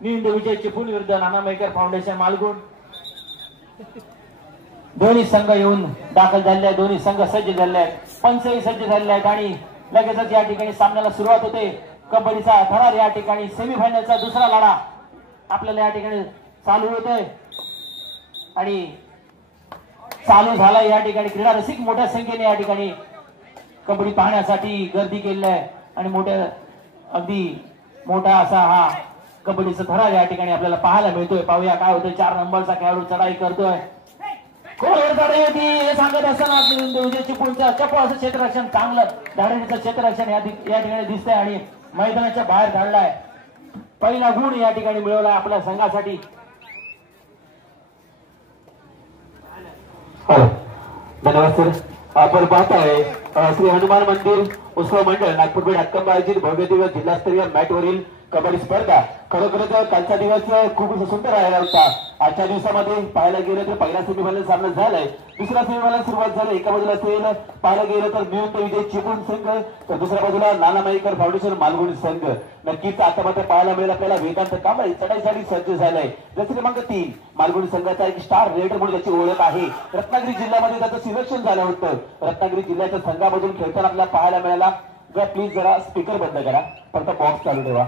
निंद विजय चिपळूण विरुद्ध नाना maker foundation मालगुण। दोन्ही संघ येऊन दाखल झाले आहेत, दोन्ही संघ सज्ज झाले आहेत, पंचही सज्ज झाले आहेत आणि लगेचच या ठिकाणी सामन्याला सुरुवात होते। कबड्डीचा थरार या ठिकाणी सेमीफायनलचा दुसरा लढा आपल्याला या ठिकाणी चालू होतोय आणि चालू झाला। या ठिकाणी क्रीडा रसिक मोठ्या संख्येने या ठिकाणी कबड्डी पाहण्यासाठी गर्दी केली आहे आणि अगदी मोठा असा हा कबड्डीचा थरार या ठिकाणी आपल्याला पाहायला मिळतोय। पाहूया काय होतंय। 4 नंबरचा खेळाडू चढाई करतोय, हे सांगत असताना विजय चिपळूणचं चपळ असं क्षेत्ररक्षण, चांगलं धाडणीचं क्षेत्ररक्षण या ठिकाणी दिसतंय आणि मैदानाच्या बाहेर काढलाय। पहिला गुण या ठिकाणी मिळवलाय आपल्या संघासाठी। धन्यवाद सर। आपण पाहताय श्री हनुमान मंदिर उत्सव मंडळ नागपूर पेठ हक्कंबा आयोजित भव्य दिवस जिल्हास्तरीय मॅटवरील कबड्डी स्पर्धा। खरोखरच कालचा दिवस खूप सुंदर राहिला होता। आजच्या दिवसामध्ये पाहायला गेलं तर पहिला सेमीफायनल सामना झालाय, दुसरा सेमीफायनल सुरुवात झाली। एका बाजूला असेल पाहायला गेलं तर नियुक्त विजय चिपळूण संघ, तर दुसऱ्या बाजूला नाना मेकर फाउंडेशन मालगुण संघ। नक्कीच आता मात्र पाहायला मिळेल आपल्याला वेदांत कांबळे चढाईसाठी सज्ज झालाय। जसे क्रमांक 3 मालगुण संघाचा एक स्टार रेडर म्हणून त्याची ओळख आहे। रत्नागिरी जिल्ह्यामध्ये त्याचं सिलेक्शन झालं होतं। रत्नागिरी जिल्ह्याच्या संघामधून खेळताना आपल्याला पाहायला मिळाला। प्लीज जरा स्पीकर बंद करा, फक्त बॉक्स चालू ठेवा।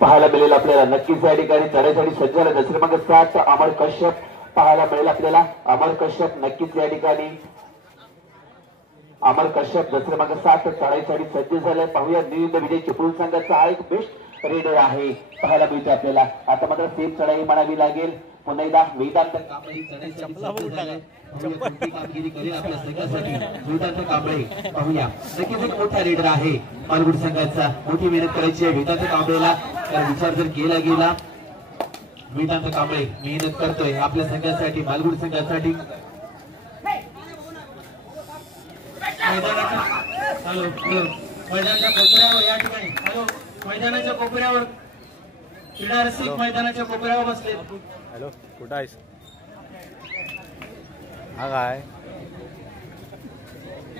पाहायला मिळेल आपल्याला नक्कीच या ठिकाणी चढाईसाठी सज्ज झाला। दसरे क्रमांक 7 अमर कश्यप पाहायला मिळेल आपल्याला। अमर कश्यप नक्कीच या ठिकाणी अमर कश्यप दसरे क्रमांक 7 चढाईसाठी सज्ज झालाय। पाहूया नियुक्त विजय चिपळूण संघाचा हा एक बेस्ट रेडर आहे पाहायला मिळते आपल्याला। आता मात्र सेम चढाई म्हणावी लागेल। पुन्हा एकदा वेदांत कांबळे चढाईसाठी सज्ज झालाय। कामगिरी करेल आपल्या संघासाठी वेदांत कांबळे। पाहूया नक्कीच एक मोठा रेडर आहे मालगुण संघाचा। मोठी मेहनत करायची आहे वेदांत कांबळेला। विचार जर केला गेला वेदांत कांबळे मेहनत करतोय आपल्या संघासाठी मालगुण संघासाठी। मैदानाच्या कोपऱ्यावर या ठिकाणी मैदानाच्या कोपऱ्यावर क्रीडा रसिक मैदानाच्या कोपऱ्यावर बसले। हॅलो कुठं आहेस? हा काय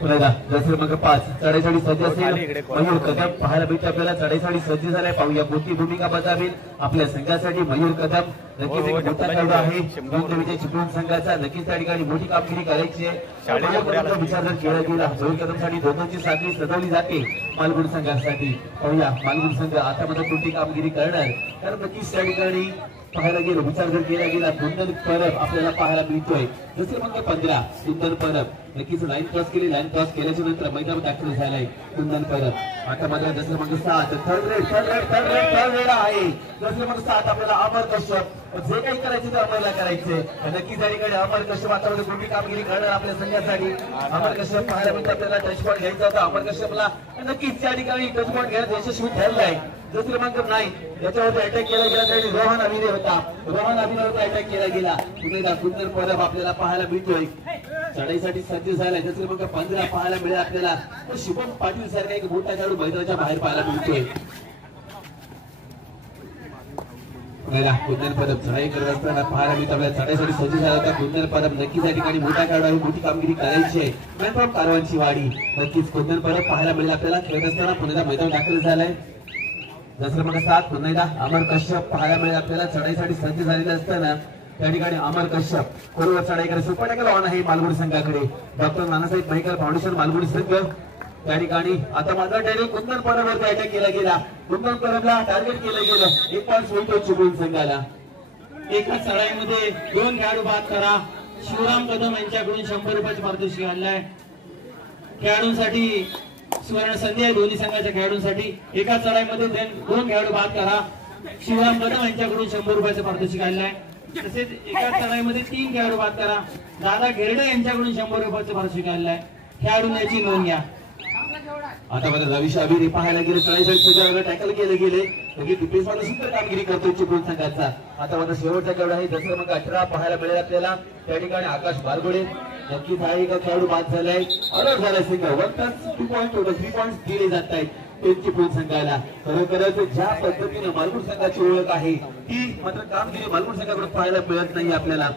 दसरे क्रमांक 5 चढाईसाठी सज्ज असेल मयूर कदम पाहायला मिळते आपल्याला। चढाईसाठी सज्ज झालाय। पाहूया मोठी भूमिका बजावेल आपल्या संघासाठी मयूर कदम। नक्कीच एक मोठा खेळाडू आहे विजय चिपळूण संघाचा। नक्कीच त्या ठिकाणी मोठी कामगिरी करायची आहे। विचार जर केला गेला मयूर कदमसाठी 2-2ची साखळी सजवली जाते मालगुण संघासाठी। पाहूया मालगुण संघ आता मध्ये कोणती कामगिरी करणार, कारण नक्कीच त्या ठिकाणी पाहायला गेलो विचार जर केला गेला कुंदन परब आपल्याला पाहायला मिळतोय। दुसरे क्रमांक 15 कुंदन परब नक्कीच लाईन क्रॉस केली। लाईन क्रॉस केल्याच्या नंतर मैदानात दाखल झालाय कुंदन परब। आता मात्र दुसरे क्रमांक 7 थर्ड रेड आहे। दुसरे क्रमांक 7 आपल्याला अमर कश्यप। जे काही करायचे ते अमरला करायचे। नक्कीच या ठिकाणी अमर कश्यप आता मध्ये कोणती कामगिरी करणार आपल्या संघासाठी। अमर कश्यप पाहायला मिळते आपल्याला। टच पॉईंट घ्यायचा होता अमर कश्यपला, नक्कीच त्या ठिकाणी टच पॉईंट घेण्यात यशस्वी ठरलाय। दुसरे क्रमांक 9 याच्यावरती अटॅक केला गेला त्यावेळी रोहन अभिनय होता। रोहन अभिनयवरती अटॅक केला गेला। पुन्हा कुंदन परब आपल्याला पाहायला मिळतोय चढाईसाठी सज्ज झालाय। दुसरे क्रमांक 15 पाहायला मिळेल आपल्याला। शुभम पाटील सारखा एक मोठा खेळाडू मैदानाच्या बाहेर पाहायला मिळतोय। कुंदन परब चढाई करत असताना पाहायला मिळत आपल्याला। चढाईसाठी सज्ज झाला होता कुंदन परब। नक्कीच या ठिकाणी मोठा खेळाडू आहे, मोठी कामगिरी करायची आहे। मॅनफ्रॉम कारवांची वाडी नक्कीच कुंदन परब पाहायला मिळेल आपल्याला। खेळत असताना पुन्हा मैदान दाखल झालाय। दसरे क्रमांक 7 पुन्हा एकदा अमर कश्यप पाहायला मिळेल आपल्याला। चढाईसाठी सज्ज झालेले असताना त्या ठिकाणी अमर कश्यप कोरोवर चढाई करत सुपर टॅकल ऑन आहे मालगुण संघाकडे। डॉक्टर नानासाहेब मेकर फाउंडेशन मालगुण संघ त्या ठिकाणी आता मात्र डायरेक्ट कुंदन परबवरती अटॅक केला गेला। कुंदन परबला टार्गेट केलं गेलं। 1 पॉईंट मिळतो चिपळूण संघाला। एका चढाईमध्ये 2 खेळाडू बाद करा। शिवराम कदम यांच्याकडून 100 रुपयाची पारितोषिक आणलाय। खेळाडूंसाठी सुवर्ण संधी आहे दोन्ही संघाच्या खेळाडूंसाठी। एका चढाईमध्ये 2 खेळाडू बाद करा। शिवराम कदम यांच्याकडून 100 रुपयाचं पारितोषिक आणलंय। तसेच एका चढाईमध्ये 3 खेळाडू बाद करा। दादा घेरडे यांच्याकडून 100 रुपयाचं पारितोषिक आणलंय। खेळाडूंनी याची नोंद घ्या। आता मला रवीश अभिरी पाहायला गेले। चढाईसाठी टॅकल केले गेले। डिफेन्स मध्ये सुंदर कामगिरी करतोय चिपळूण संघाचा। आता माझा शेवटचा खेळाडू आहे दसरे क्रमांक 18 पाहायला मिळेल आपल्याला। त्या ठिकाणी आकाश बारगोडे नक्कीच हा एक खेळाडू बाद झालाय। अलर्ट झालाय संघ। 2 पॉईंट होतं 3 पॉईंट दिले जात आहेत चिपळूण संघाला। खरोखरच ज्या पद्धतीने मालगुण संघाची ओळख आहे ती मात्र कामगिरी मालगुण संघाकडून पाहायला मिळत नाही आपल्याला।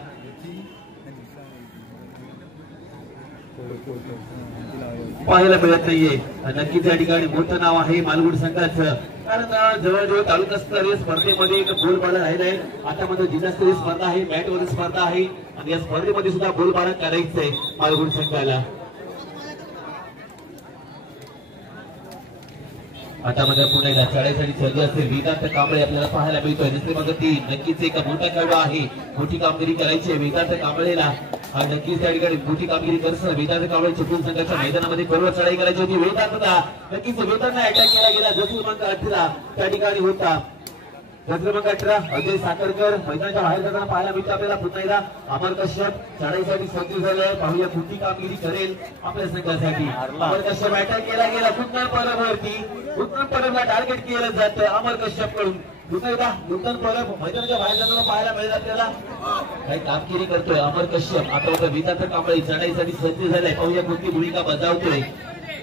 पाहायला मिळत नाहीये. नक्कीच या ठिकाणी मोठं नाव आहे मालगुड संघाचं, कारण जवळजवळ तालुकास्तरीय स्पर्धेमध्ये एक बोलबाला राहिलाय. आता मात्र जिल्हास्तरीय स्पर्धा आहे, मॅटवरील स्पर्धा आहे आणि या स्पर्धेमध्ये सुद्धा बोलबाला करायचंय मालगुड संघाला. आता मात्र पुन्हा एकदा चढाईसाठी सज्ज असेल वेदांत कांबळे आपल्याला पाहायला मिळतोय. दुसरी मग ती नक्कीच एक मोठा खेळाडू आहे, मोठी कामगिरी करायची आहे वेदांत कांबळेला. नक्कीच त्या ठिकाणी मोठी कामगिरी करत वेदांत कांबळे चिपळूण संघाच्या मैदानामध्ये बरोबर चढाई करायची होती. वेदांतला नक्कीच वेदांना अटॅक केला गेला. जसं क्रमांक 18 त्या ठिकाणी होता. क्रमांक 18 अजय साखरकर मैदानाच्या बाहेर जाताना पाहायला मिळतं आपल्याला. पुन्हा एकदा अमर कश्यप चढाईसाठी सज्ज झालाय. पाहूया कुठली कामगिरी करेल आपल्या संघासाठी. अमर कश्यप अटॅक केला गेला. नूतन परबवरती नूतन परबला टार्गेट केलं जातं अमर कश्यप कडून. पुन्हा एकदा नूतन परब मैदानाच्या बाहेर जाताना पाहायला मिळेल आपल्याला. काही कामगिरी करतोय अमर कश्यप. आता होतं वेदांत कांबळे चढाईसाठी सज्ज झालाय. पाहूया कोणती भूमिका बजावतोय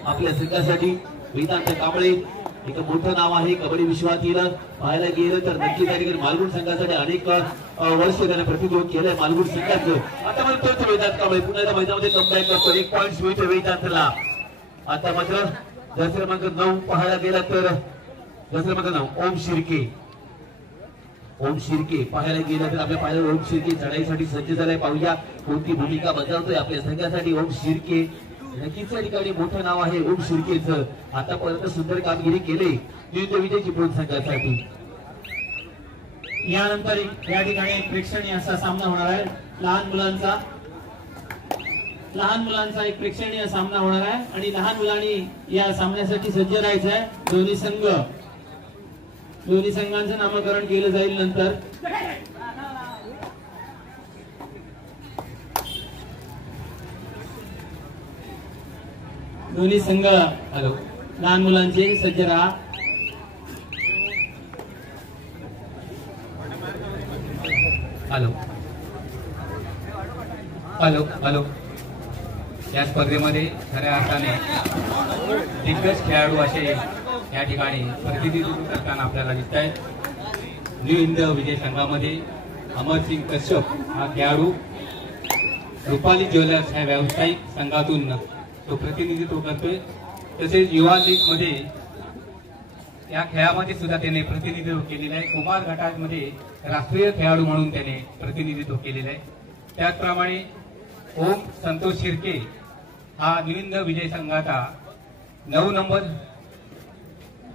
आपल्या संघासाठी वेदांत कांबळे. एक मोठं नाव आहे कबड्डी विश्वातील. पाहायला गेलं तर नक्कीच त्या ठिकाणी मालगुड संघासाठी अनेक वर्ष त्याने प्रतिनिधित्व केलंय मालगुड संघाचं. आता मात्र तोच वेदांत कांबळे पुन्हा एकदा मैदानामध्ये कमबॅक करतो. 1 पॉईंट मिळतो वेदांतला. आता मात्र जसं क्रमांक 9 पाहायला गेला तर जसं क्रमांक 9 ओम शिर्के. ओम शिर्के पाहायला गेलं तर आपल्या पाहायला ओम शिर्के चढाईसाठी सज्ज झालाय. पाहूया कोणती भूमिका बजावतोय आपल्या संघासाठी ओम शिर्के. नक्कीच या ठिकाणी मोठं नाव आहे ओम शिर्केचं. आतापर्यंत सुंदर कामगिरी केली विजय चिपळूण संघासाठी. यानंतर या ठिकाणी प्रेक्षणीय असा सामना होणार आहे. लहान मुलांचा एक प्रेक्षणीय सामना होणार आहे आणि लहान मुलांनी या सामन्यासाठी सज्ज राहायचं आहे. दोन्ही संघांचं नामकरण केलं जाईल नंतर. दोन्ही संघ लहान मुलांचे सज्ज राहा. Hello hello hello. या स्पर्धेमध्ये खऱ्या अर्थाने दिग्गज खेळाडू असे या ठिकाणी प्रतिनिधित्व करताना आपल्याला दिसत आहेत. न्यू इंड विजय संघामध्ये अमरसिंग कश्यप हा खेळाडू रुपाली ज्वेलर्स ह्या व्यावसायिक संघातून तो प्रतिनिधित्व करतोय. तसेच युवा लीग मध्ये या खेळामध्ये सुद्धा त्याने प्रतिनिधित्व केलेलं आहे. कुमार गटामध्ये राष्ट्रीय खेळाडू म्हणून त्याने प्रतिनिधित्व केलेलं आहे. त्याचप्रमाणे ओम संतोष शिर्के हा निविंद विजय संघाचा 9 नंबर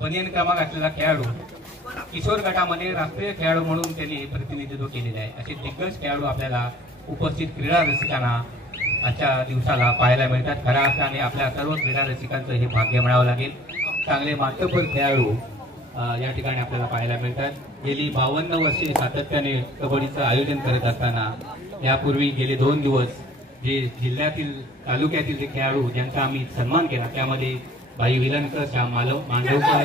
बनियन क्रमांक असलेला खेळाडू किशोर गटामध्ये राष्ट्रीय खेळाडू म्हणून त्यांनी प्रतिनिधित्व केलेले आहे. असे दिग्गज खेळाडू आपल्याला उपस्थित क्रीडा रसिकांना आजच्या दिवसाला पाहायला मिळतात. खऱ्या अर्थाने आपल्या सर्व क्रीडा रसिकांचं हे भाग्य मिळावं लागेल. चांगले मातब्बर खेळाडू या ठिकाणी आपल्याला पाहायला मिळतात. गेली 52 वर्षे सातत्याने कबड्डीचं आयोजन करत असताना यापूर्वी गेले 2 दिवस जे जिल्ह्यातील तालुक्यातील जे खेळाडू ज्यांचा आम्ही सन्मान केला त्यामध्ये भाई विलनकर, श्याम मांडवकर,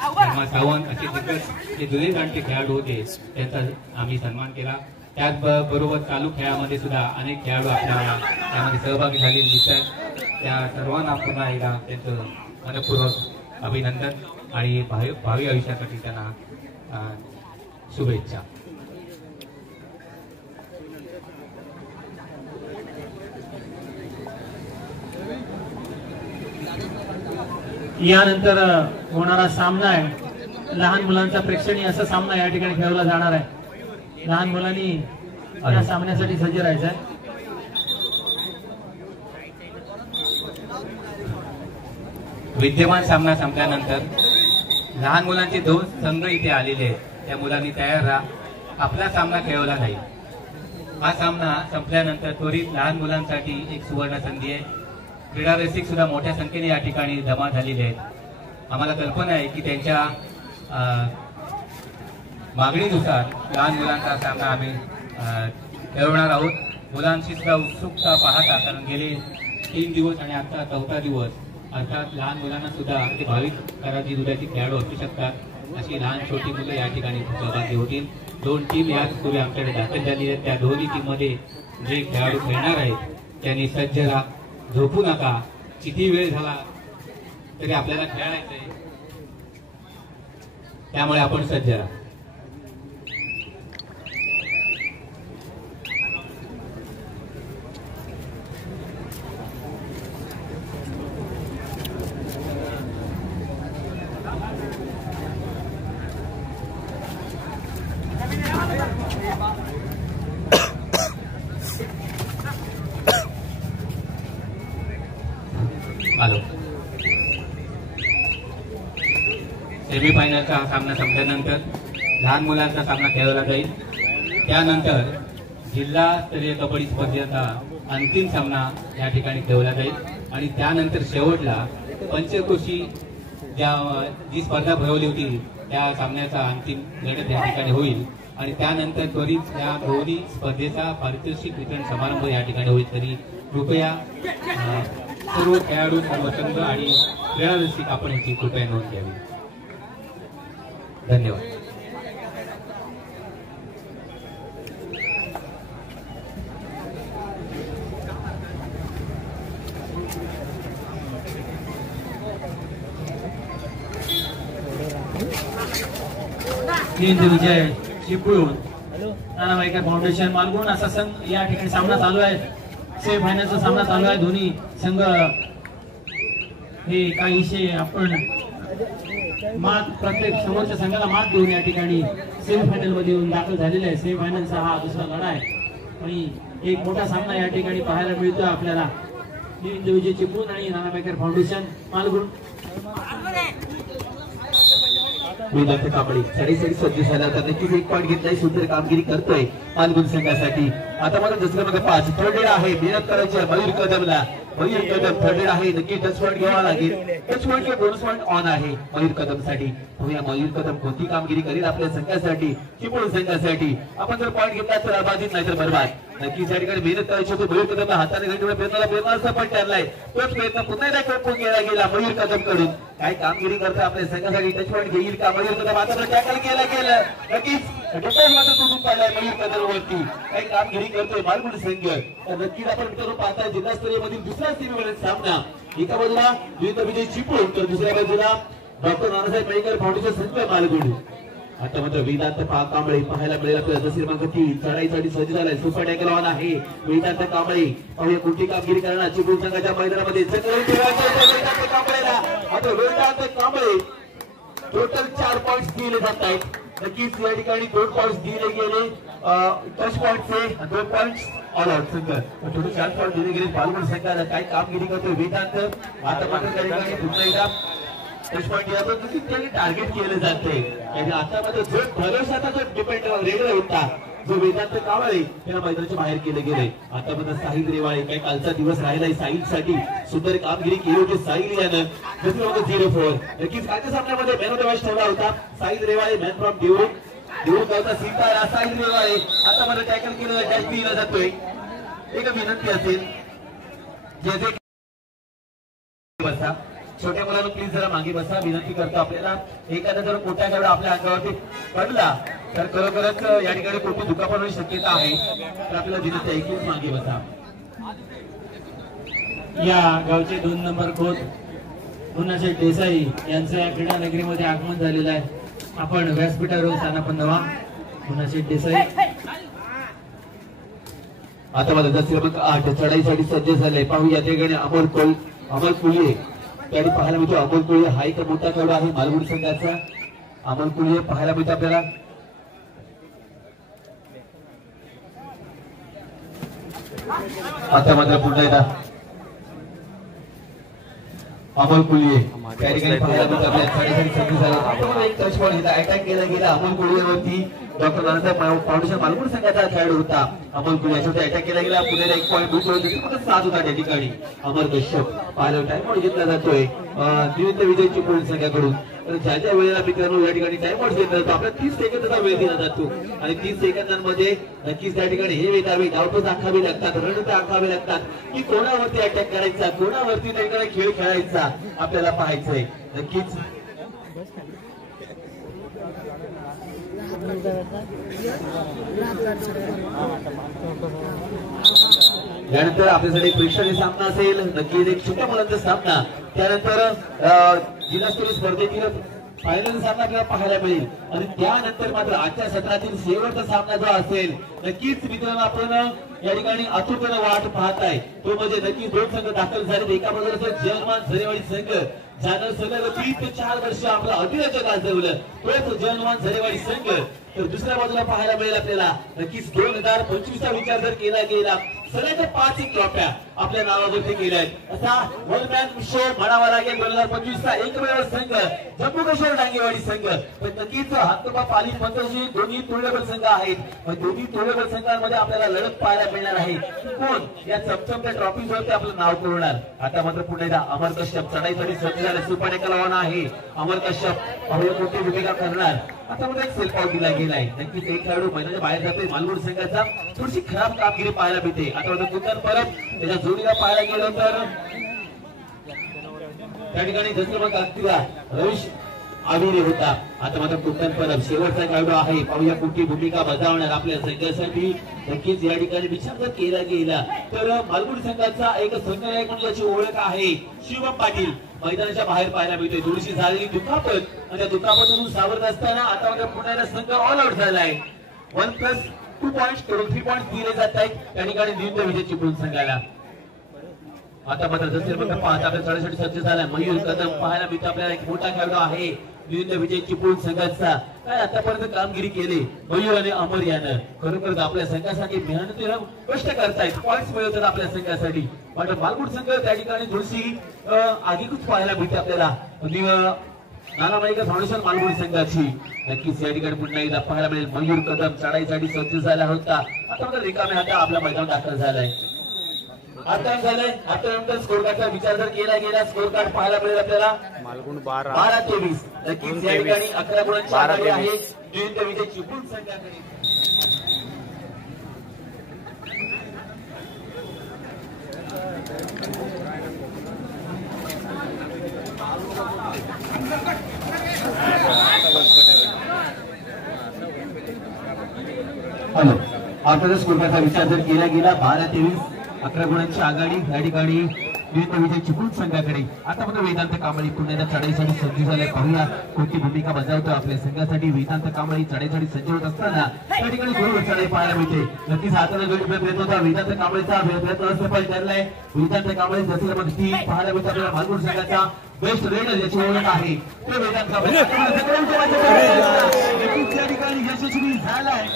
शर्मा सावंत असे दिग्गज जे जुने जाणते खेळाडू होते त्यांचा आम्ही सन्मान केला. त्याचबरोबर चालू खेळामध्ये सुद्धा अनेक खेळाडू आपल्याला त्यामध्ये सहभागी झालेले दिसतात. त्या सर्वांना पुन्हा एकदा त्यांचं मनपूर्वक अभिनंदन आणि भावी आयुष्यासाठी त्यांना शुभेच्छा. यानंतर होणारा सामना आहे लहान मुलांचा प्रेक्षणीय असा सामना या ठिकाणी खेळवला जाणार आहे. लहान मुलांनी या सामन्यासाठी सज्ज राहायचं आहे. विद्यमान सामना संपल्यानंतर लहान मुलांचे 2 संघ इथे आलेले आहेत. त्या मुलांनी तयार राहा. आपला सामना खेळवला जाईल. हा सामना संपल्यानंतर त्वरित लहान मुलांसाठी एक सुवर्ण संधी आहे. क्रीडा रसिक सुद्धा मोठ्या संख्येने या ठिकाणी जमा झालेले आहेत. आम्हाला कल्पना आहे की त्यांच्या मागणीनुसार लहान मुलांचा सामना आम्ही खेळवणार आहोत. मुलांची सुद्धा उत्सुकता पाहता कारण गेले 3 दिवस आणि आता 4था दिवस अर्थात लहान मुलांना सुद्धा ते भाविक कराची दुधाची खेळाडू असू शकतात अशी लहान छोटी मुलं या ठिकाणी सहभागी होतील. 2 टीम याच पूर्वी आमच्याकडे दाखल झाली आहेत. त्या दोन्ही टीममध्ये जे खेळाडू खेळणार आहेत त्यांनी सज्ज राहा. झोपू नका. किती वेळ झाला तरी आपल्याला खेळायचंय त्यामुळे आपण सज्ज राहा. आलो. सेमीफायनलचा हा सामना संपल्यानंतर लहान मुलांचा सामना खेळवला जाईल. त्यानंतर जिल्हास्तरीय कबड्डी स्पर्धेचा अंतिम सामना या ठिकाणी खेळवला जाईल आणि त्यानंतर शेवटला पंचक्रोशी जी स्पर्धा भरवली होती त्या सामन्याचा अंतिम लढत या ठिकाणी होईल आणि त्यानंतर त्वरित या दोन्ही स्पर्धेचा पारितोषिक वितरण समारंभ या ठिकाणी होईल. तरी कृपया सर्व खेळाडू, सर्व संघ आणि क्रीडा रसिक आपण याची कृपया नोंद घ्यावी. धन्यवाद. विजय चिपळूण नानाबाईकर फाउंडेशन मालगुण असा संघ या ठिकाणी सामना चालू आहे. सेमीफायनलचा सामना चालू आहे. दोन्ही संघ हे काहीशे आपण मात प्रत्येक समोरच्या संघाला मात देऊन या ठिकाणी सेमीफायनल मध्ये येऊन दाखल झालेला आहे. सेमीफायनलचा हा दुसरा लढा आहे आणि एक मोठा सामना या ठिकाणी पाहायला मिळतोय आपल्याला. विजय चिपळूण आणि नानाबाईकर फाउंडेशन मालगुण. विनायक कांबळे साडेसाडी सज्ज झाला तर नक्कीच एक पॉईंट घेतलाय. सुंदर कामगिरी करतोय मालगुण संघासाठी. आता मला दुसऱ्या मध्ये 5 थर्ड आहे. मेहनत करायची आहे मयूर कदमला. मयूर कदम थर्ड आहे. नक्की टच पॉईंट घ्यावा लागेल. टच पॉईंट किंवा बोनस पॉईंट ऑन आहे मयूर कदम साठी. मयूर कदम कोणती कामगिरी करेल आपल्या संघासाठी, चिपळूण संघासाठी. आपण जर पॉईंट घेतला तर अबाधित नाही तर बरबाद. नक्कीच या ठिकाणी मेहनत करायची होती. मयूर कदमला हाताने घडवण्याचा प्रयत्नाचा पण ठरलाय. तोच प्रयत्न पुन्हा एकदा करून गेला मयूर कदम कडून. काय कामगिरी करता आपल्या संघासाठी. टच पॉईंट घेईल का मयूर कदम. आता टॅकल गेलं नक्कीच डिफेन्स मात्र तुटून पडलाय मयूर कदम वरती. काही कामगिरी करतोय मालगुण संघ. तर नक्कीच आपण मित्रांनो पाहताय जिल्हास्तरीय मधील दुसरा सेमीफायनल सामना. एका बाजूला विजय चिपळूण तर दुसऱ्या बाजूला डॉक्टर नानासाहेब मेळकर फाउंडेशन संघ मालगुण. आता मात्र वेदांत कांबळे पाहायला मिळेल आपल्याला. क्रमांक 3 चढाईसाठी सज्ज झालाय. सुपर टॅकल ऑन आहे वेदांत कांबळे. पाहूया कोणती कामगिरी करणार चिपळूण संघाच्या मैदानामध्ये. वेदांत कांबळेला मात्र वेदांत कांबळे टोटल 4 पॉईंट्स दिले जात आहेत. नक्कीच या ठिकाणी 2 पॉईंट्स दिले गेले टच पॉईंटचे 2 पॉईंट्स ऑल आउट संघ. टोटल 4 पॉईंट दिले गेले पालघर संघाला. काय कामगिरी करतो वेदांत. आता मात्र त्या ठिकाणी पुन्हा एकदा टच पॉईंट याचं टार्गेट केलं जाते. आता मात्र जो भरोसाचा जो डिपेंड रेडर होता जो वेदांत कांबळे त्याला मैदानाच्या बाहेर केलं गेलंय. आता मात्र साहिल रेवाळे काय कालचा दिवस राहिलाय साहिल साठी. सुंदर कामगिरी केली होती साहिल यानं. 0-4 नक्कीच कालच्या सामन्यामध्ये मॅन ऑफ द मॅच ठरला होता साहिल रेवाळे. मॅन फ्रॉम देऊळ गावचा सीता साहिल रेवाळे. आता मला टॅकल केलं डॅश दिला जातोय. एक विनंती असेल जे बसा छोट्या मुलांना प्लीज जरा मागे बसा विनंती करतो आपल्याला. एखादा जर मोठ्या खेळाडू आपल्या अंगावरती पडला तर खरोखरच या ठिकाणी कोणती दुखापत होण्याची शक्यता आहे. तर आपल्याला विनंती आहे की मागे बसा. या गावचे 2 नंबर कोच गुणाशेठ देसाई यांचं या क्रीडा नगरीमध्ये आगमन झालेलं आहे. आपण व्यासपीठावर स्थानापन्न व्हा. गुणाशेठ देसाई. आता मला क्रमांक 8 चढाईसाठी सज्ज झाले. पाहूया त्या ठिकाणी अमोल कुलिये त्याने पाहायला मिळतो. अमोल कुलिये हा एक मोठा खेळाडू आहे मालगुण संघाचा. अमोल कुलिये पाहायला मिळतो आपल्याला. आता मात्र पुन्हा एकदा अमोल कुलिये त्या ठिकाणी पाहायला मिळतो आपल्या चढाईसाठी सज्ज झाला. एक टच पॉईंट अटॅक केला गेला अमोल कुलियेवरती. डॉक्टर नानासाहेब फाउंडेशन मालगुण संघाचा खेळाडू होता अमोल कुलिये. याच्यावरती अटॅक केला गेला. पुण्याला 1 पॉईंट दूर होते 7 होता त्या ठिकाणी. अमर कश्यप पाहायला टाइम घेतला जातोय विजय चिपळूण संघाकडून. ज्या ज्या वेळेला मित्रांनो या ठिकाणी टाइम घेतला जातो आपल्याला 30 सेकंदाचा वेळ दिला जातो आणि 30 सेकंदांमध्ये नक्कीच त्या ठिकाणी हे वेतावे धावपळ आखावे लागतात, रणनीती आखावे लागतात की कोणावरती अटॅक करायचा, कोणावरती त्या ठिकाणी खेळ खेळायचा आपल्याला पाहायचंय. नक्कीच यानंतर आपल्यासाठी प्रेक्षणीय सामना असेल. नक्कीच एक छोट्या मुलांचा सामना. त्यानंतर जिल्हास्तरीय स्पर्धेतील फायनल सामना आपल्याला पाहायला मिळेल आणि त्यानंतर मात्र आजच्या सत्रातील शेवटचा सामना जो असेल नक्कीच मित्रांनो आपण या ठिकाणी आतुरतेने वाट पाहताय तो म्हणजे नक्कीच 2 संघ दाखल झाले. एका बाजूला जलमान झरेवाडी संघ ज्यानं सलग 3 ते 4 वर्ष आपलं अभिराज्य गाजवलं तोच जलमान झरेवाडी संघ. तर दुसऱ्या बाजूला पाहायला मिळेल आपल्याला नक्कीच 2025 चा विचार जर केला गेला सलग 5 ट्रॉफ्या आपल्या नावावरती केल्या आहेत. असा वन मॅन शो म्हणावा लागेल 2025चा एकमेव संघ जम्मू काश्मीर डांगेवाडी संघ. पण नक्कीच हक्कबाप आली पंतजी दोन्ही तुल्यबळ संघ आहेत. पण दोन्ही तुल्यबळ संघांमध्ये आपल्याला लढत पाहायला मिळणार आहे. कोण या चमचमच्या ट्रॉफीवरती आपलं नाव कोरणार. आता मात्र पुढे अमर कश्यप चढाईसाठी सज्ज झाले. सुपाडेकर रवाना आहे. अमर कश्यप पाहूया कोणती भूमिका करणार. आता मध्ये एक सेल्फ आउट दिला गेलाय. नक्कीच एक खेळाडू मैदानाच्या बाहेर जातोय. मालगुड संघाचा थोडीशी खराब कामगिरी पाहायला मिळते. आता मात्र कुंदन परत त्याच्या जोडीला पाहायला गेलो तर त्या ठिकाणी जसं रवीश आविरे होता. आता मात्र कुंदन परत शेवटचा खेळाडू आहे. पाहूया कोणती भूमिका बजावणार आपल्या संघासाठी. नक्कीच या ठिकाणी विचार जर केला गेला तर मालगुड संघाचा एक संघनायक म्हणून याची ओळख आहे शिवम पाटील. मैदानाच्या बाहेर पाहायला मिळतोय. थोडीशी झालेली दुखापत आणि त्या दुखापतून सावरत असताना आता मात्र पुन्हा संघ ऑल आउट झालाय. 1+2 पॉईंट्स करून 3 पॉईंट्स दिले जात आहेत त्या ठिकाणी द्वितीय विजय चिपळूण संघाला. आता मात्र जसे बघा पाहता आपल्या चढाईसाठी सज्ज झालाय मयूर कदम. पाहायला मिळतो आपल्याला एक मोठा खेळाडू आहे द्वितीय विजय चिपळूण संघाचा. काय आतापर्यंत कामगिरी केली मयूर आणि अमर यानं. खरोखर आपल्या संघासाठी मेहनतीनं कष्ट करतायत. पॉईंट्स मिळवतात आपल्या संघासाठी. मात्र मालगुड संघ त्या ठिकाणी थोडीशी आगीकूच पाहायला मिळते आपल्याला. नाना माईकर फाउंडेशन मालगुड संघाची. नक्कीच या ठिकाणी पुन्हा एकदा पाहायला मिळेल मयूर कदम चढाईसाठी सज्ज झाला होता. आता मात्र रिकाम्या हाता आपल्या मैदानात दाखल झालाय. आता झालंय. आता नंतर स्कोर कार्डचा विचार जर केला गेला स्कोर कार्ड पाहायला मिळेल आपल्याला मालगुण 12-23. नक्कीच या ठिकाणी 11 गुणांची आघाडी आहे द्वितीय विजय चिपळूण संघाकडे. हॅलो आपल्याला स्कोर कार्डचा विचार जर केला गेला 12-23 11 गुणांची आघाडी या ठिकाणी द्वितीय विजय चिपळूण संघाकडे. आता मात्र वेदांत कांबळी पुन्हा एकदा चढाईसाठी सज्ज झाले. पाहूया कोणती भूमिका बजावतो आपल्या संघासाठी. वेदांत कांबळी चढाईसाठी सज्ज होत असताना त्या ठिकाणी जोर चढाई पाहायला मिळते. नक्कीच हाताला जोडी प्रयत्न होता वेदांत कांबळीचा. प्रयत्न असं ठरलाय. वेदांत कांबळी जसं मग ती पाहायला मिळते आपल्याला मालगुड संघाचा बेस्ट रेडर याची ओळख आहे ते वेदांत कांबळी त्या ठिकाणी यशस्वी झालाय.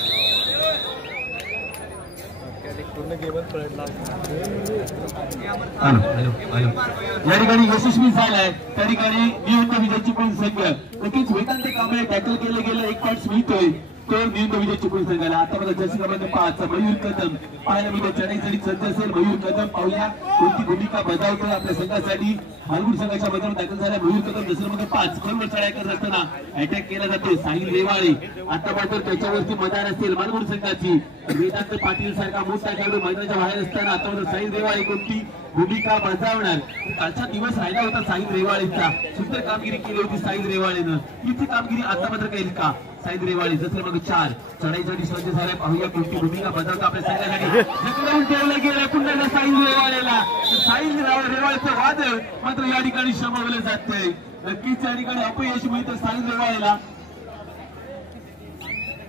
या ठिकाणी यशस्वी झालाय त्या ठिकाणी द्वितीय विजय चिपळूण संघ. नक्कीच वेदांत कांबळे टॅकल केलं गेलं 1 पॉईंट मिळतोय तो द्वितीय विजय चिपळूण संघाला. आता मला जर्सी क्रमांक 5 मयूर कदम पाहायला मिळते चढाईसाठी सज्ज असेल. मयूर कदम पाहूया कोणती भूमिका बजावतोय आपल्या संघासाठी. मालगुड संघाच्या मैदानात दाखल झाल्या मयूर कदम जर्सी क्रमांक 5 बरोबर चढाई करत असताना अटॅक केला जातोय साहिल रेवाळे. आता मात्र त्याच्यावरती मैदान असेल मालगुड संघाची. वेदांत पाटील सारखा मोठा खेळाडू मैदानाच्या बाहेर असताना आता मात्र साहिल रेवाळे कोणती भूमिका बजावणार. कालचा दिवस राहिला होता साहिल रेवाळेचा. सुंदर कामगिरी केली होती साहिल रेवाळेनं. इथे कामगिरी आता मात्र काही का साहिल रेवाळे जसं मग 4 चढाईसाठी सज्ज झाले. पाहूया कोणती भूमिका बजावतो आपल्या संघासाठी. ठेवलं गेलं पुन्हा साहिल रेवाळेला. साहिल रेवाळेचं वादळ मात्र या ठिकाणी शमवलं जातंय. नक्कीच या ठिकाणी अपयश मिळतं साहिल रेवाळेला.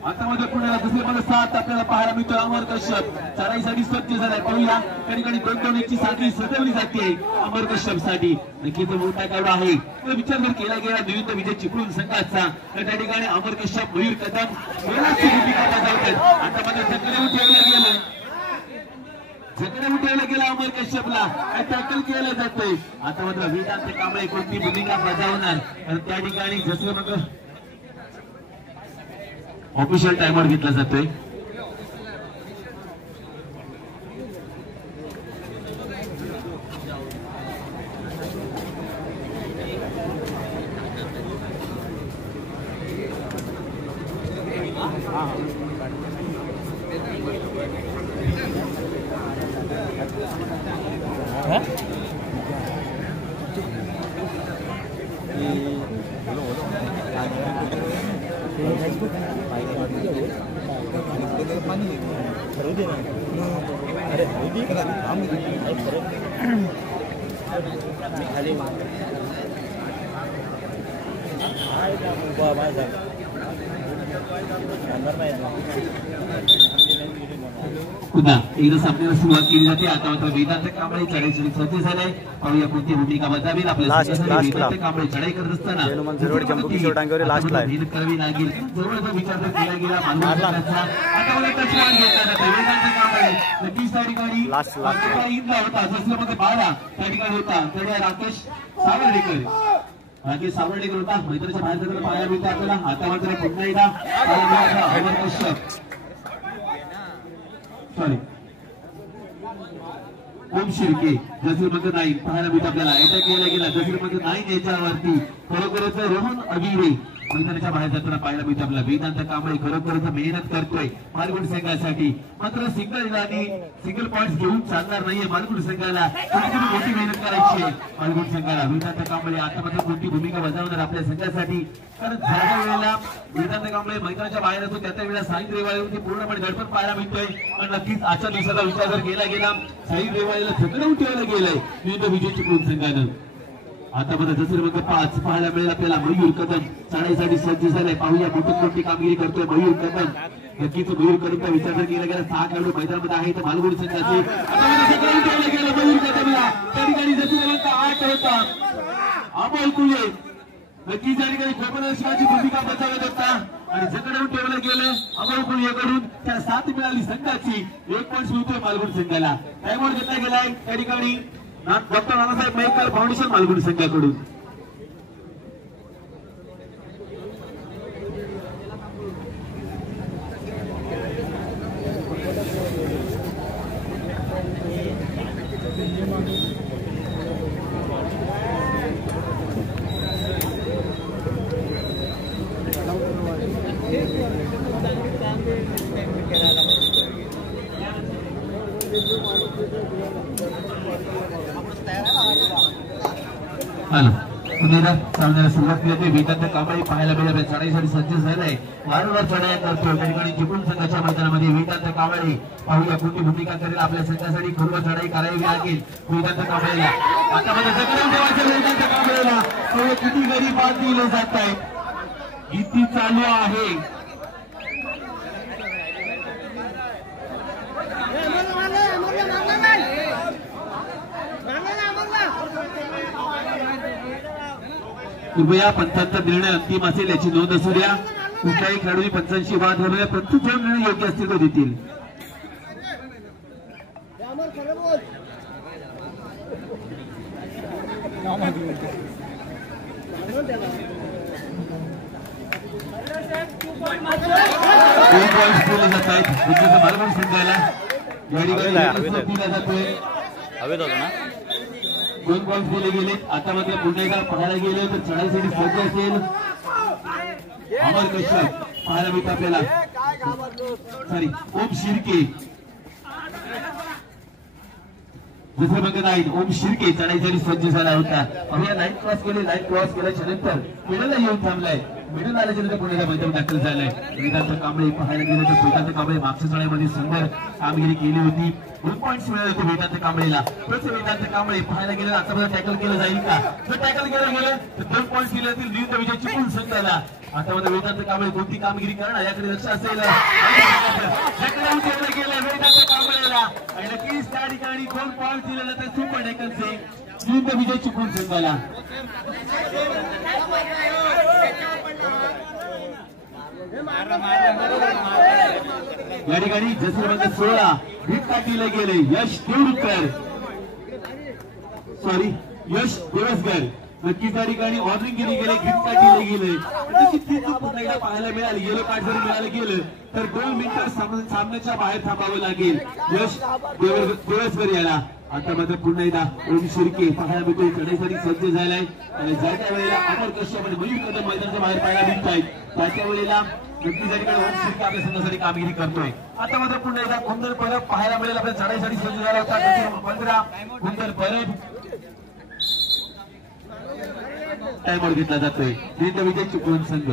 आता मध्ये पुण्याला दुसरे मध्ये 7 आपल्याला पाहायला मिळतो अमर कश्यप चढाईसाठी सज्ज झालाय. पाहूया त्या ठिकाणी 2-2 साखळी सजवली जाते अमर कश्यप साठी. नक्कीच मोठा खेळाडू आहे. विचार जर केला गेला द्वितीय विजय चिपळूण संघाचा तर त्या ठिकाणी अमर कश्यप मयूर कदम वेळाची भूमिका बजावतात. आता मध्ये झकड्यावर ठेवलं गेलं. झकड्यावर ठेवलं गेलं अमर कश्यपला टॅकल केलं जातंय. आता मात्र वेदांत कांबळे कोणती भूमिका बजावणार आणि त्या ठिकाणी जसं मग ऑफिशियल टाइमआउट घेतला जातोय. पुन्हा एकदा सामन्याला सुरुवात केली जाते. आता मात्र वेदांत कांबळे चढाईसाठी सज्ज झाले. पाहूया कोणती भूमिका बजावेल आपल्या वेदांत कांबळे चढाई करत असताना मेहनत करावी लागेल. जवळचा विचार केला गेला आता टचडाऊन घेतला जातो. वेदांत कांबळे नक्कीच त्या ठिकाणी होता जसं 12 त्या ठिकाणी होता. तर राकेश सावर्डेकर होता. मैदानाच्या बाहेर जाताना पाहायला मिळतं आपल्याला. आता मात्र पुन्हा एकदा अमर कश्यप ओम शिर्के जसीर मध्ये 9 पाहायला मिळत आपल्याला. अटॅक केला गेला जसीर मध्ये 9 याच्यावरती खरोखरच रोहन अभिरे मैदानाच्या बाहेर जाताना पाहायला मिळतं आपल्याला. वेदांत कांबळे खरोखरच मेहनत करतोय मालगुण संघासाठी. मात्र सिंगल पॉईंट घेऊन चालणार नाहीये मालगुण संघाला. मोठी मेहनत करायची आहे मालगुण संघाला. वेदांत कांबळे आता मात्र मोठी भूमिका बजावणार आपल्या संघासाठी. कारण ज्या वेळेला वेदांत कांबळे मैदानाच्या बाहेर असतो त्या वेळेला साई रेवाळीवरती पूर्णपणे दडपण पाहायला मिळतोय. पण नक्कीच आजच्या दिवसाचा विचार जर केला गेला साई रेवाळीला झकडवून ठेवलं गेलंय विरुद्ध विजय चिपळूण संघानं. आता बघा जसं मग 5 पाहायला मिळेल आपल्याला. मयूर कदम चढाईसाठी सज्ज झालाय. पाहूया मोठी कामगिरी करतोय मयूर कदम. नक्कीच मयूर कदमचा विचार जर केला गेला 6 खेळाडू मैदानामध्ये आहे तर मालगुण संघाचे. मयूर कदमला त्या ठिकाणी जसं क्रमांक 8 होता अमोल कुले. नक्कीच त्या ठिकाणी गोपनाशिवाची भूमिका बजावत होता आणि जकडवून ठेवलं गेलं अमोल कुलेकडून. त्या 7 मिळाली संघाची. 1 पॉईंट मिळतोय मालगुण संघाला. टाइमआउट घेतला गेलाय त्या ठिकाणी डॉक्टर नानासाहेब मयेकर फाउंडेशन मालगुण संघाकडून. सामन्याला सुरुवात केली. वेदांत कांबळे पाहायला मिळाले चढाईसाठी सज्ज झालाय. वारंवार चढाई करतो त्या ठिकाणी चिपळूण संघाच्या मैदानामध्ये वेदांत कांबळे. पाहूया कोणती भूमिका करेल आपल्या संघासाठी. पूर्व चढाई करावी लागेल वेदांत कांबळेला. आता मध्ये जकडवून ठेवायचं वेदांत कांबळेला. किती गरी बाद दिले जात आहे किती चालू आहे. कृपया पंचांचा निर्णय अंतिम असेल याची नोंद असू द्या. कुठल्याही खेळाडूंनी पंचांशी वाद घालूया. प्रत्येक जो निर्णय योग्य असतील तो देतील. दिले जात आहेत मालगुण संघाला. या ठिकाणी दिला जातोय 2 पॉईंट दिले गेले. आता मात्र पुन्हा एकदा पाहायला गेलं तर चढाईसाठी सज्ज असेल अमर कश्यप पाहायला मिळतं आपल्याला. ओम शिर्के दुसरं बघत आहेत. ओम शिर्के चढाईसाठी सज्ज झाला होता. लाईन क्रॉस केल्याच्या नंतर मिडलला येऊन थांबलाय. मिडल आल्याच्या नंतर पुण्याला मैदान दाखल झालाय. वेदांत कांबळे पाहायला गेलं तर वेदांत कांबळे मागच्या चढाईमध्ये सुंदर कामगिरी केली होती. 2 पॉईंट्स मिळाले होते वेदांत कांबळेला. वेदांत कांबळे पाहायला गेलं आता टॅकल केलं जाईल का. जर टॅकल केलं गेलं तर 2 पॉईंट्स दिले जातील विरुद्ध विजय चिपळूण संघाला. आता मध्ये वेदांत कांबळे कोणती कामगिरी करणार याकडे लक्ष असेल. टॅकल केलं गेलं वेदांत कांबळेला आणि नक्कीच त्या ठिकाणी 2 पॉईंट दिले जातात सुपर डेकनचे विरुद्ध विजय चिपळूण संघाला. या ठिकाणी जसं 16 हिट काढले गेले. यश देवसकर नक्कीच त्या ठिकाणी ऑर्डरिंग केली गेले. हिट काढले गेले. पुन्हा एकदा पाहायला मिळाली. येलो कार्ड जरी मिळालं गेलं तर 2 मिनिटं सामन्याच्या बाहेर थांबावं लागेल यश देवसकर याला. आता मात्र पुन्हा एकदा ओम शिर्के पाहायला मिळतोय चढाईसाठी सज्ज झालाय. आणि ज्या वेळेला अमर कश्यप आणि मयूर कदम मैदानाच्या बाहेर पाहायला मिळत आहेत त्याच्या वेळेला नक्कीच या ठिकाणी ओम शिर्के आपल्या संघासाठी कामगिरी करतोय. आता मात्र पुन्हा एकदा कुंदन परब पाहायला मिळेल आपल्या चढाईसाठी सज्ज झाला होता. 15 कुंदन परब टाइमआउट घेतला जातोय विरुद्ध विजय चिपळूण संघ.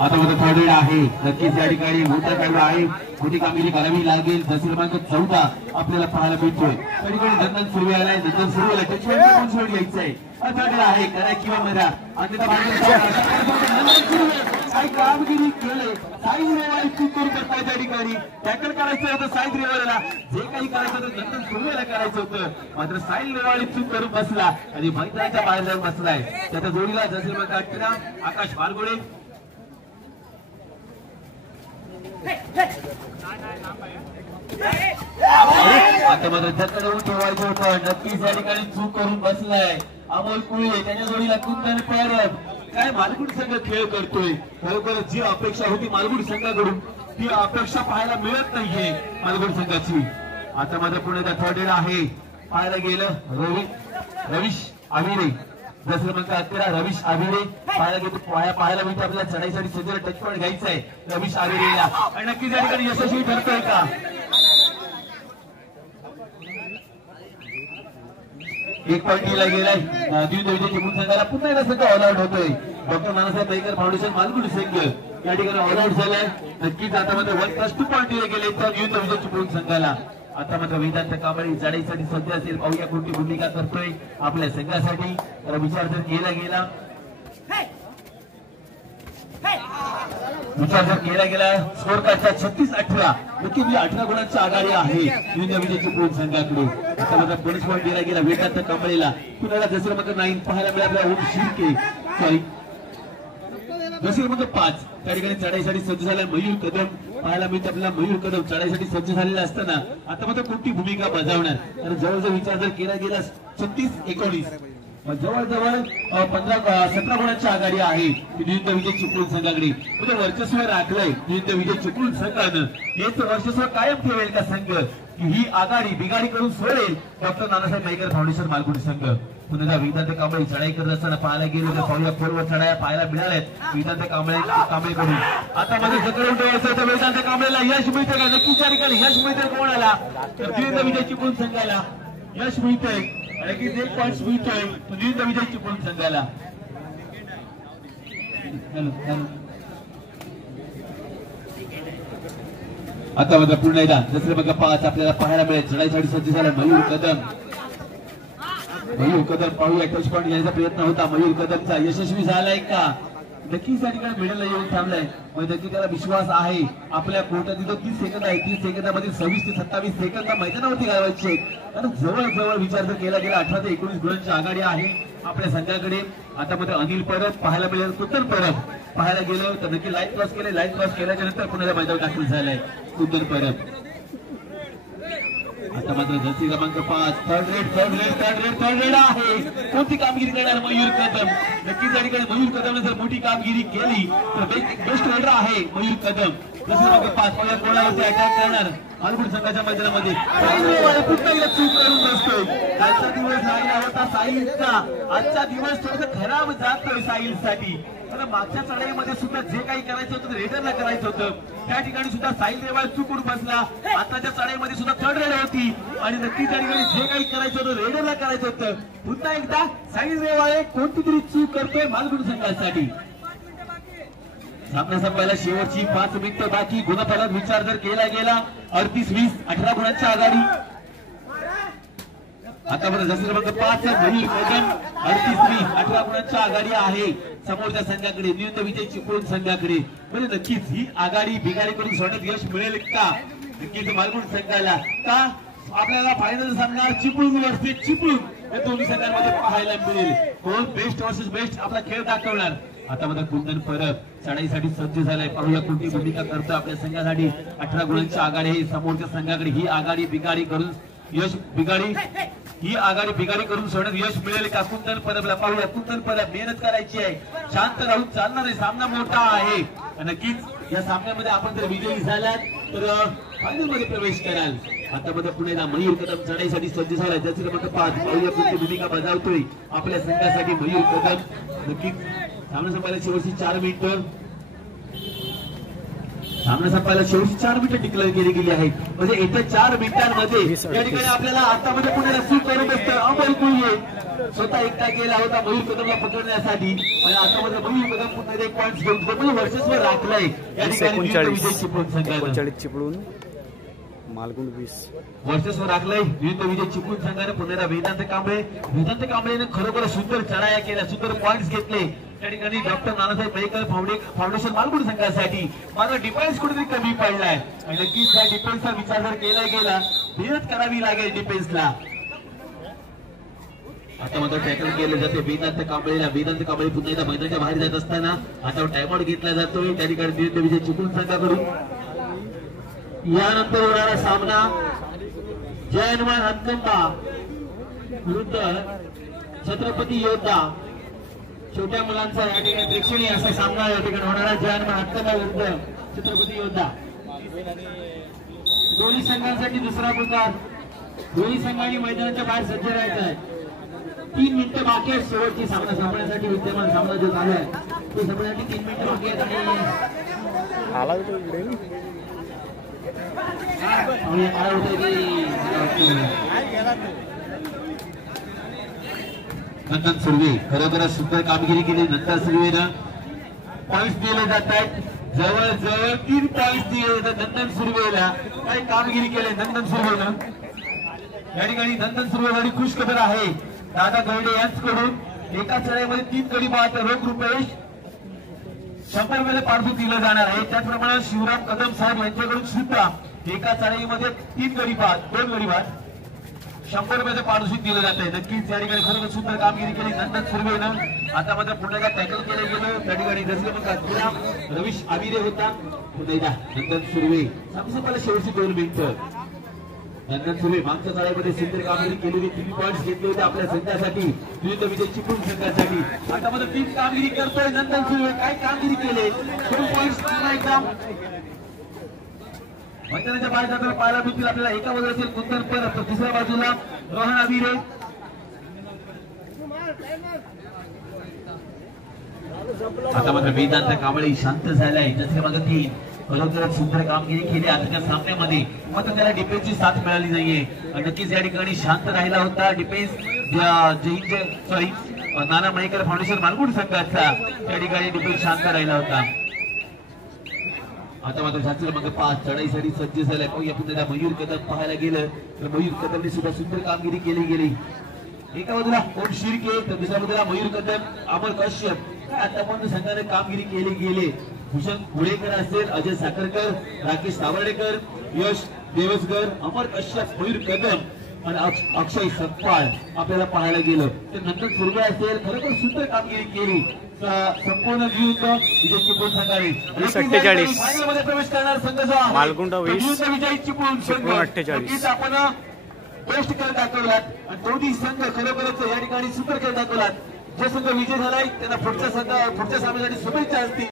आता मध्ये थर्ड आहे, नक्कीच या ठिकाणी मोठा खेळाडू आहे, मोठी कामगिरी करावी लागेल. जसे क्रमांक 14 आपल्याला पाहायला मिळतोय. त्या ठिकाणी नंदन सुरू आलाय, नंदन सुरू आलाय, त्याच्यावर कोण सोड घ्यायचं आहे थर्ड आहे, करा किंवा मरा. काही कामगिरी केले, साईज रेवाला चूक करू करताय त्या ठिकाणी. टॅकल करायचं होतं साईज रेवाला, जे काही करायचं होतं नंदन सुरू करायचं होतं, मात्र साईल रेवाळी चूक करून बसला आणि मैदानाच्या बाहेर जाऊन बसलाय. त्याच्या जोडीला जसे क्रमांक 18 आकाश बारगोळे. आता मात्र जकडवून ठेवायचं होतं, नक्कीच या ठिकाणी चूक करून बसलाय अमोल कुळे. त्याच्या जोडीला कुंदन परब. काय मालगुडी संघ खेळ करतोय, खरोखर जी अपेक्षा होती मालगुडी संघाकडून ती अपेक्षा पाहायला मिळत नाहीये मालगुडी संघाची. आता मात्र पुण्याचा थर्ड आहे, पाहायला गेलं रवीश आविरे, जसं क्रमांक 11 रवीश आविरे पाहायला मिळते. आपल्याला चढाईसाठी सध्या टच पॉईंट घ्यायचा आहे रवीश आविरेला, आणि नक्कीच या ठिकाणी यशस्वी ठरतोय का. एक पॉईंट दिला गेलाय द्वितीय विजय चिपळूण संघाला. पुन्हा एकदा संघ ऑल आउट होतोय. डॉक्टर नानासाहेब पैकर फाउंडेशन मालगुडी संघ या ठिकाणी ऑल आउट झालाय. नक्कीच आता मध्ये 1+2 पॉईंट दिले गेले तर द्वितीय विजय चिपळूण संघाला. आता मात्र वेदांत कांबळे चढाईसाठी सज्ज असेल, पाहूया कोणती भूमिका करतोय आपल्या संघासाठी. विचार जर केला गेला स्कोर कार्डच्या 36-18 नक्की 18 गुणांची आघाडी आहे द्वितीय विजय चिपळूण संघाकडे. आता मात्र बोनस पॉईंट दिला गेला वेदांत कांबळेला. पुण्याला जसं क्रमांक 9 पाहायला मिळाला ओम शिर्के, सॉरी जसं क्रमांक 5 त्या ठिकाणी चढाईसाठी सज्ज झाला मयूर कदम. पाहायला मिळते आपल्याला मयूर कदम चढाईसाठी सज्ज झालेला असताना आता मात्र कोणती भूमिका बजावणार. तर जवळजवळ विचार जर केला गेला 36-19 जवळजवळ 17 गुणांची आघाडी आहे द्वितीय विजय चिपळूण संघाकडे. वर्चस्व राखलंय द्वितीय विजय चिपळूण संघानं. हेच वर्चस्व कायम ठेवेल का संघ, ही आघाडी बिघाडी करून सोडेल डॉक्टर नानासाहेब पैकर फाउंडेशन मालगुडी संघ. पुन्हा वेदांत कांबळे चढाई करत असताना पाहायला गेलो तर पाहूया फोरवर चढाया पाहायला मिळाल्यात वेदांत कांबळेकडून. आता मध्ये जकडून ठेवायचं होतं वेदांत कांबळेला, यश मिळतं का नक्कीच या ठिकाणी यश मिळतं कोणाला तर द्वितीय विजय चिपळूण संघाला यश मिळतंय. नक्कीच 1 पॉईंट मिळतोय द्वितीय विजय चिपळूण संघाला. आता मात्र पुन्हा एकदा जसं बघा 5 आपल्याला पाहायला मिळेल. चढाईसाठी सज्ज झाला मयूर कदम. मयूर कदम पाहूया टच पॉईंट घ्यायचा प्रयत्न होता मयूर कदमचा, यशस्वी झालाय का. नक्कीच या ठिकाणी मेडलला येऊन थांबलाय. नक्की त्याला विश्वास आहे आपल्या कोर्टात. तिथं 30 सेकंद आहे, 30 सेकंदामध्ये 26 ते 27 सेकंद मैदानावरती घालवायचे आहेत. आणि जवळजवळ विचार जर केला गेला 18 ते 19 गुणांची आघाडी आहे आपल्या संघाकडे. आता मध्ये अनिल परब पाहायला मिळेल, कुंदन परब पाहायला गेलो तर नक्की लाईन क्रॉस केले, लाईन क्रॉस केल्याच्या नंतर पुन्हा मैदानावर दाखल झालाय कुंदन परब. आता मात्र जर्सी क्रमांक 5 थर्ड रेड आहे. कोणती कामगिरी करणार मयूर कदम. नक्कीच या ठिकाणी मयूर कदमने जर मोठी कामगिरी केली तर बेस्ट रेडर आहे मयूर कदम. जर्सी क्रमांक 5 कोणावरती अटॅक करणार मालगुडी संघाच्या मैदानामध्ये. पुन्हा एकदा चूक करून बसतोय. कालचा दिवस लागला होता साहिलचा, आजचा दिवस थोडासा खराब जातोय साहिलसाठी. मागच्या चढाईमध्ये सुद्धा जे काही करायचं होतं रेडरला करायचं होतं, त्या ठिकाणी सुद्धा साहिल रेवाळ चुकून बसला. आताच्या चढाईमध्ये सुद्धा थर्ड रेड होती आणि नक्कीच त्या ठिकाणी जे काही करायचं होतं रेडरला करायचं होतं. पुन्हा एकदा साहिल रेवाळे कोणती तरी चूक करतोय मालगुडी संघासाठी. सामना संपायला शेवटची 5 मिनिटं बाकी. गुणफलक विचार जर केला गेला 38-20 18 गुणांची आघाडी. आतापर्यंत जसं क्रमांक 5 मयूर कदम 38-20 18 गुणांची आघाडी आहे समोरच्या संघाकडे द्वितीय विजय चिपळूण संघाकडे. म्हणजे नक्कीच ही आघाडी बिघाडी करून सोडण्यात यश मिळेल का नक्कीच मालगुडी संघाला. का आपल्याला फायनल सामना चिपळूण वर्सेस चिपळूण या दोन्ही संघांमध्ये पाहायला मिळेल. कोण बेस्ट वर्सेस बेस्ट आपला खेळ दाखवणार. आता मात्र कुंदन परब चढाईसाठी सज्ज झालाय. पाहूया कोणती भूमिका करतो आपल्या संघासाठी. 18 गुणांची आघाडी आहे समोरच्या संघाकडे. ही आघाडी बिघाडी करून बिघाडी करून सोडण्यात यश मिळेल का कुंदन परबला. पाहूया कुंदन परब मेहनत करायची आहे, शांत राहून चालणार आहे. सामना मोठा आहे. नक्कीच या सामन्यामध्ये आपण जर विजयी झालात तर फायनल मध्ये प्रवेश कराल. आता मध्ये पुण्याला मयूर कदम चढाईसाठी सज्ज झालाय. त्याची क्रमांक 5 पाहूया कोणती भूमिका बजावतोय आपल्या संघासाठी मयूर कदम. नक्कीच सामना संपायला शेवटची 4 मिनिटं. सामना संपायला शेवटची 4 मिनिटं डिक्लेअर केली गेली आहेत. म्हणजे येत्या 4 मिनिटांमध्ये या ठिकाणी आपल्याला आतामध्ये पुण्याला सूट करत असतं अमोल कुळये स्वतः एकटा गेला होता मयूर कदमला पकडण्यासाठी आणि आतामध्ये मयूर कदम पुन्हा 1 पॉईंट घेऊन म्हणजे वर्चस्व राखलंय या ठिकाणी विजय चिपळूण संघाने. चिपळूण मालगुंड 20 वर्चस्व राखलंय विरुद्ध विजय चिपळूण संघाने. पुण्याला वेदांत कांबळेने खरोखर सुंदर चढाया केल्या, सुंदर पॉईंट्स घेतले त्या ठिकाणी. डॉक्टर नानासाहेब मेहकर फाउंडेशन मालगुंड संघासाठी मात्र डिफेन्स कुठेतरी कमी पडलाय आणि नक्कीच त्या डिफेन्सचा विचार जर केला गेला मेहनत करावी लागेल डिफेन्सला. आता मात्र टॅकल केलं जाते वेदांत कांबळेला. वेदांत कांबळे पुन्हा एकदा मैदानाच्या बाहेर जात असताना आता टाइमआउट घेतला जातोय त्या ठिकाणी विरुद्ध विजय चिपळूण संघाकडून. यानंतर होणारा सामना जयनवान हत्कंबा विरुद्ध छत्रपती योद्धा. छोट्या मुलांचा या ठिकाणी प्रेक्षणीय असा सामना या ठिकाणी होणारा जयनवान हत्कंबा विरुद्ध छत्रपती योद्धा. दोन्ही संघांसाठी दुसरा पुकार. दोन्ही संघांनी मैदानाच्या बाहेर सज्ज राहायचं आहे. 3 मिनिटं बाकी आहेत शेवटची सामना संपण्यासाठी. विद्यमान सामना जो झाला आहे तो संपण्यासाठी 3 मिनिटं बाकी आहेत आणि काय होतं की नंदन सुर्वे खरोखरच सुंदर कामगिरी केली. नंतर सुर्वेनं पॉईंट्स दिले जात आहेत. जवळजवळ 3 पॉईंट्स दिले जातात नंदन सुर्वेला. काय कामगिरी केली नंदन सुर्वेनं या ठिकाणी. नंदन सुर्वेसाठी खुश खबर आहे दादा गवडे यांच्याकडून. एका चढाईमध्ये 3 गडी बाद रोख रुपये 100 रुपये पारितोषिक दिलं जाणार आहे. त्याचप्रमाणे शिवराम कदम साहेब यांच्याकडून सुद्धा एका चढाईमध्ये 3 गडी बाद 2 गडी बाद 100 रुपयाचं पारितोषिक दिलं जात आहे. नक्कीच या ठिकाणी खरोखर सुंदर कामगिरी केली नंदन सुर्वेनं. आता मात्र पुन्हा टॅकल केलं गेलं त्या ठिकाणी रवीश आबिरे होता. पुन्हा नंदन सुर्वे संपला शेवटची 2 मिनिटं. नंदन सुर्वे मागच्या चढाईमध्ये सुंदर कामगिरी केलेली 3 पॉईंट्स घेतले होते आपल्या संघासाठी विरुद्ध विजय चिपळूण संघासाठी. आता मात्र 3 कामगिरी करतोय नंदन सुर्वे. काय कामगिरी केले 2 पॉईंट्स पुन्हा एकदा मैदानाच्या बाहेर जाताना पाहायला मिळतील आपल्याला. एका बाजूला असेल कुंदन परत दुसऱ्या बाजूला रोहन आबिरे. आता मात्र वेदांत कांबळे शांत झालाय. जसे मागे 3 खरोखरच सुंदर कामगिरी केली आजच्या सामन्यामध्ये. मात्र त्याला डिफेन्सची साथ मिळाली नाहीये. नक्कीच या ठिकाणी शांत राहिला होता डिफेन्स नाना मयेकर फाउंडेशन मालगुंड संघाचा. त्या ठिकाणी डिफेन्स शांत राहिला होता. आता मात्र शास्त्र मग 5 चढाईसाठी सज्ज झालाय. पाहूया पुन्हा मयूर कदम पाहायला गेलं तर मयूर कदमने सुद्धा सुंदर कामगिरी केली गेली. एका बाजूला ओम शिर्के तर दुसऱ्या बाजूला मयूर कदम अमर कश्यप. आतापर्यंत संघाने कामगिरी केली गेले. भूषण गुळेकर असेल, अजय साखरकर, राकेश सावर्डेकर, यश देवसकर, अमर कश्यप, मयूर कदम आणि अक्षय सतपाळ आपल्याला पाहायला गेलं. तर नंतर सुर्वे असेल खरोखर सुंदर कामगिरी केली. संपूर्ण विजय चिपळूण संघाने 48 फायनलमध्ये प्रवेश करणार संघ मालगुंड 20 विजय चिपळूण संघ. 48 आपण बेस्ट खेळ दाखवलात आणि दोन्ही संघ खरोखरच या ठिकाणी सुंदर खेळ दाखवलात. जे संघ विजय झालाय त्यांना पुढच्या सामन्यासाठी शुभेच्छा असतील.